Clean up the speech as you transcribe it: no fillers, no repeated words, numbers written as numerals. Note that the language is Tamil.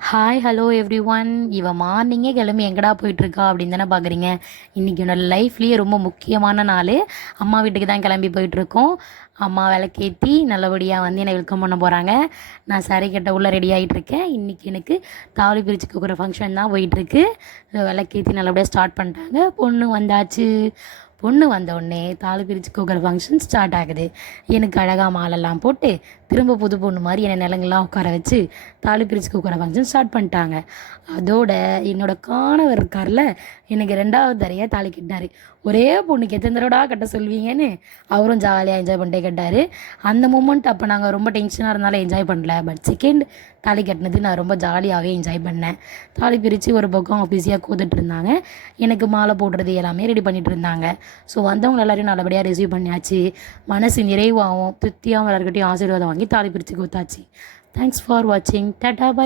Hi hello every one. இவன் மார்னிங்கே கிளம்பி எங்கடா போயிட்டுருக்கா அப்படின்னு தானே பார்க்குறீங்க. இன்றைக்கி என்னோடய லைஃப்லேயே ரொம்ப முக்கியமான நாள். அம்மா வீட்டுக்கு தான் கிளம்பி போயிட்டுருக்கோம். அம்மா விளக்கேற்றி நல்லபடியாக வந்து என்னை வெல்கம் பண்ண போகிறாங்க. நான் சாரி கட்ட உள்ளே ரெடி ஆகிட்டுருக்கேன். இன்றைக்கி எனக்கு தாலி பிரித்து கொடுக்குற ஃபங்க்ஷன் தான் போயிட்டுருக்கு. விளக்கேற்றி நல்லபடியாக ஸ்டார்ட் பண்ணிட்டாங்க. பொண்ணு வந்தாச்சு. பொண்ணு வந்தோடனே தாலி பிரித்து கோக்கிற ஃபங்க்ஷன் ஸ்டார்ட் ஆகுது. எனக்கு அழகாக மாலெல்லாம் போட்டு திரும்ப புது பொண்ணு மாதிரி என்னை நிலங்கள்லாம் உட்கார வச்சு தாலி பிரித்து கோக்கிற ஃபங்க்ஷன் ஸ்டார்ட் பண்ணிட்டாங்க. அதோட என்னோடய காணவர் இருக்கார்ல, எனக்கு 2வது தரையாக தாலி கட்டினார். ஒரே பொண்ணுக்கு எத்தனை தடவைடா கட்ட சொல்வீங்கன்னு அவரும் ஜாலியாக என்ஜாய் பண்ணிட்டே கட்டார். அந்த மூமெண்ட் அப்போ நாங்கள் ரொம்ப டென்ஷனாக இருந்தாலும் என்ஜாய் பண்ணல. பட் செகண்ட் தாலி கட்டினது நான் ரொம்ப ஜாலியாகவே என்ஜாய் பண்ணேன். தாலி பிரித்து ஒரு பக்கம் பிஸியாக கூத்துட்டு இருந்தாங்க. எனக்கு மாலை போடுறது எல்லாமே ரெடி பண்ணிகிட்டு இருந்தாங்க. ஸோ வந்தவங்க எல்லோரையும் நல்லபடியாக ரிசீவ் பண்ணியாச்சு. மனசு நிறைவாகவும் திருப்தியாகவும் எல்லாருக்கிட்டையும் ஆசீர்வாதம் வாங்கி தாலி பிரித்து கொடுத்தாச்சு. தேங்க்ஸ் ஃபார் வாட்சிங். டாடா பாய்.